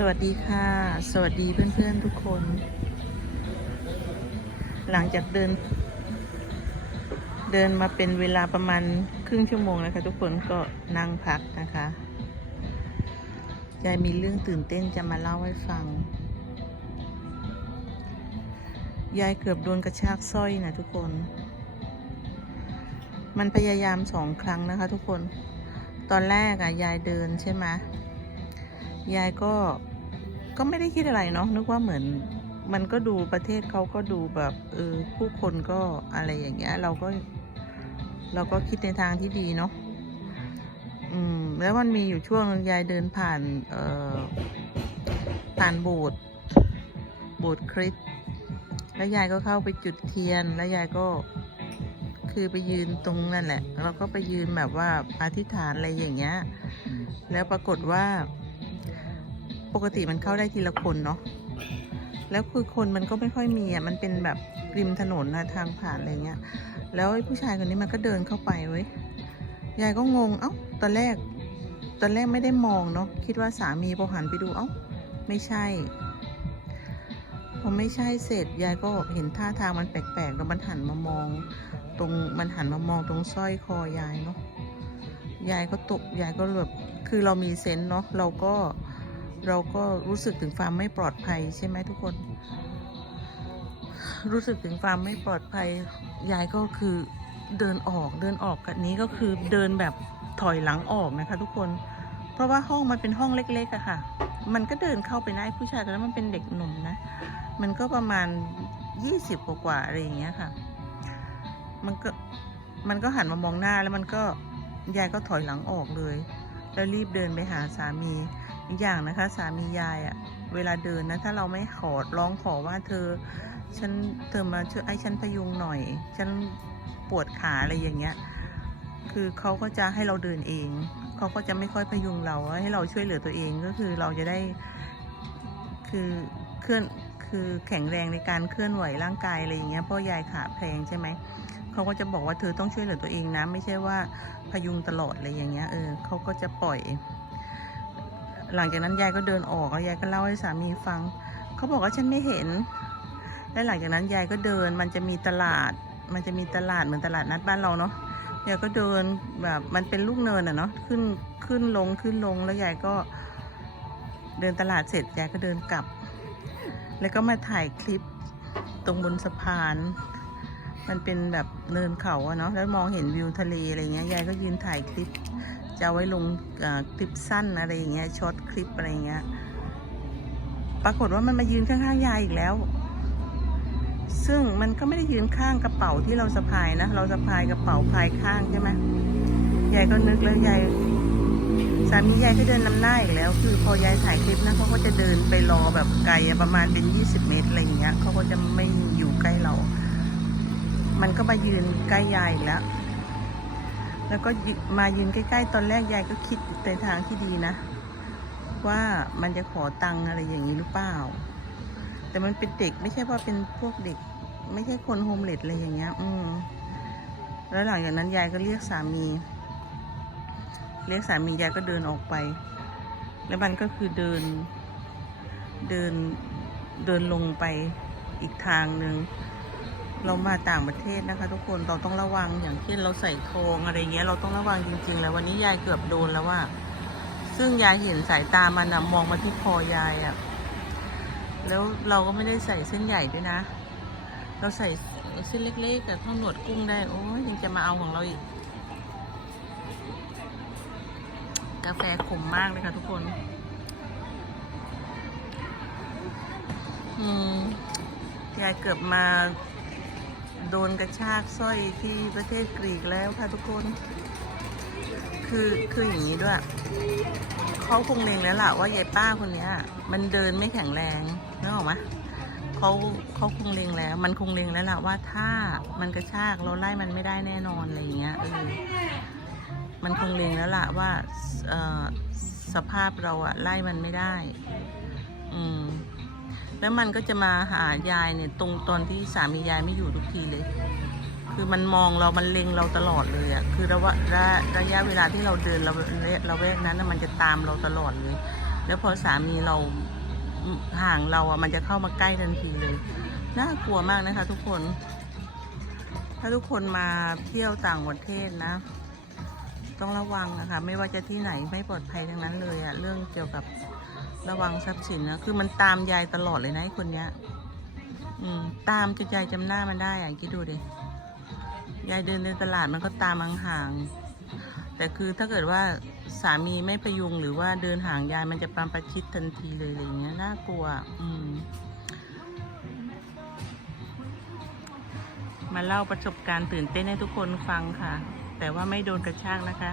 สวัสดีค่ะ สวัสดีเพื่อนๆทุกคน หลังจากเดิน เดินมาเป็นเวลาประมาณครึ่งชั่วโมงนะคะ ทุกคนก็นั่งพักนะคะยายมีเรื่องตื่นเต้นจะมาเล่าให้ฟัง ยายเกือบโดนกระชากสร้อยนะทุกคน มันพยายามสองครั้งนะคะ ทุกคน ตอนแรกอะยายเดินใช่ไหมยายก็ ก็ไม่ได้คิดอะไรเนาะนึกว่าเหมือนมันก็ดูประเทศเขาก็ดูแบบเออผู้คนก็อะไรอย่างเงี้ย เราก็ เราก็คิดในทางที่ดีเนาะอืม แล้วมันมีอยู่ช่วงนึงยายเดินผ่าน เอ่อผ่านโบสถ์โบสถ์คริสต์แล้วยายก็เข้าไปจุดเทียน แล้วยายก็ คือไปยืนตรงนั่นแหละ เราก็ไปยืนแบบว่าอธิษฐานอะไรอย่างเงี้ย แล้วปรากฏว่า ปกติมันเข้าได้ทีละคนเนาะแล้วคือคนมันก็ไม่ค่อยมีอะมันเป็นแบบริมถนนนะทางผ่านอะไรเงี้ย แล้วไอ้ผู้ชายคนนี้มันก็เดินเข้าไปเว้ยยายก็งง เอ้าตอนแรก ตอนแรกไม่ได้มองเนาะคิดว่าสามีพอหันไปดูเอ้าไม่ใช่พอไม่ใช่เสร็จยายก็เห็นท่าทางมันแปลกๆแล้วมันหันมามอง ตรงมันหันมามองตรงสร้อยคอยายเนาะยายก็ตกยายก็แบบคือเรามีเซนส์เนาะเราก็ เราก็รู้สึกถึงความไม่ปลอดภัยใช่ไหมทุกคน รู้สึกถึงความไม่ปลอดภัย ยายก็คือเดินออกเดินออกกันนี้ก็คือเดินแบบถอยหลังออกนะคะ ทุกคน เพราะว่าห้องมันเป็นห้องเล็กๆอะค่ะ มันก็เดินเข้าไปได้ผู้ชายคนนั้นมันเป็นเด็กหนุ่มนะ มันก็ประมาณยี่สิบกว่าอะไรอย่างเงี้ยค่ะ มันก็มันก็หันมามองหน้าแล้วมันก็ยายก็ถอยหลังออกเลย แล้วรีบเดินไปหาสามี อีกอย่างนะคะ สามียายอะเวลาเดินนะถ้าเราไม่ขอร้องขอว่าเธอ ฉันเธอมาช่วยไอ้ฉันพยุงหน่อย ฉันปวดขาอะไรอย่างเงี้ย คือเขาก็จะให้เราเดินเองเขาก็จะไม่ค่อยพยุงเราให้เราช่วยเหลือตัวเองก็คือเราจะได้คือเคลื่อนคือแข็งแรงในการเคลื่อนไหวร่างกายอะไรอย่างเงี้ยพราะยายขาแพลงใช่ไหมเขาก็จะบอกว่าเธอต้องช่วยเหลือตัวเองนะ ไม่ใช่ว่าพยุงตลอดอะไรอย่างเงี้ยเออเขาก็จะปล่อย หลังจากนั้นยายก็เดินออกแล้วยายก็เล่าให้สามีฟัง เขาบอกว่าฉันไม่เห็น และหลังจากนั้นยายก็เดิน มันจะมีตลาด มันจะมีตลาดเหมือนตลาดนัดบ้านเราเนาะยายก็เดินแบบมันเป็นลูกเนินอะเนาะ ขึ้น ขึ้นลง ขึ้นลง แล้วยายก็ เดินตลาดเสร็จยายก็เดินกลับ แล้วก็มาถ่ายคลิปตรงบนสะพาน มันเป็นแบบเนินเขาอะเนาะ แล้วมองเห็นวิวทะเลอะไรเงี้ย ยายก็ยืนถ่ายคลิป จะเอาไว้ลงคลิปสั้นอะไรอย่างเงี้ยช็อตคลิปอะไรเงี้ย ปรากฏว่ามันมายืนข้างๆยายอีกแล้ว ซึ่งมันก็ไม่ได้ยืนข้างกระเป๋าที่เราสะพายนะ เราสะพายกระเป๋าพายข้างใช่ไหมยายก็นึกแล้วยายสามียายก็เดินนำหน้าอีกแล้ว คือพอยายถ่ายคลิปนะเขาก็จะเดินไปรอแบบไกลประมาณเป็นยี่สิบเมตรอะไรอย่างเงี้ยเขาก็จะไม่อยู่ใกล้เรา มันก็มายืนใกล้ยายอีกแล้ว แล้วก็มายืนใกล้ ๆ ตอนแรกยายก็คิดในทางที่ดีนะ ว่ามันจะขอตังอะไรอย่างนี้หรือเปล่า แต่มันเป็นเด็กไม่ใช่ว่าเป็นพวกเด็ก ไม่ใช่คนโฮมเลดอะไรอย่างเงี้ย อืมแล้วหลังจากนั้นยายก็เรียกสามี เรียกสามียายก็เดินออกไป แล้วมันก็คือเดิน เดินเดินลงไปอีกทางหนึ่ง เรามาต่างประเทศนะคะ ทุกคนเราต้องระวังอย่างเช่นเราใส่ทองอะไรเงี้ย เราต้องระวังจริง ๆ แล้ววันนี้ยายเกือบโดนแล้วว่า ซึ่งยายเห็นสายตามันนะมองมาที่คอยายอะ่ะแล้วเราก็ไม่ได้ใส่เส้นใหญ่ด้วยนะ เราใส่เส้นเล็กๆกับข้างหนวดกุ้งได้โอ้ยยังจะมาเอาของเราอีก กาแฟขมมากเลยค่ะทุกคน อืมยายเกือบมา โดนกระชากสร้อยที่ประเทศกรีกแล้วค่ะทุกคน คือคืออย่างนี้ด้วย เขาคงเล็งแล้วล่ะว่ายายป้าคนนี้มันเดินไม่แข็งแรงนึกออกไหมเขาเขาคงเล็งแล้ว มันคงเล็งแล้วล่ะว่าถ้ามันกระชากเราไล่มันไม่ได้แน่นอนอะไรเงี้ยเออมันคงเล็งแล้วล่ะว่าเออสภาพเราอะไล่มันไม่ได้ อืม แล้วมันก็จะมาหายายเนี่ย ตรงตอนที่สามียายไม่อยู่ทุกทีเลย คือมันมองเรา มันเล็งเราตลอดเลยอะคือระวะระระยะเวลาที่เราเดินเราเราแวกนั้นน่ะมันจะตามเราตลอดเลย แล้วพอสามีเราห่างเราอะมันจะเข้ามาใกล้ทันทีเลย น่ากลัวมากนะคะ ทุกคน ถ้าทุกคนมาเที่ยวต่างประเทศนะ ต้องระวังนะคะ ไม่ว่าจะที่ไหนไม่ปลอดภัยทั้งนั้นเลยอะเรื่องเกี่ยวกับ ระวังทรัพย์สินนะ คือมันตามยายตลอดเลยนะไอ้คนเนี้ย อืม ตามจนยายจำหน้ามันได้อะคิดดูดิ ยายเดินในตลาดมันก็ตามห่างๆ แต่คือถ้าเกิดว่าสามีไม่พยุงหรือว่าเดินห่างยายมันจะปามประชิดทันทีเลยอะไรเงี้ยน่ากลัว อืม มาเล่าประสบการณ์ตื่นเต้นให้ทุกคนฟังค่ะ แต่ว่าไม่โดนกระชากนะคะ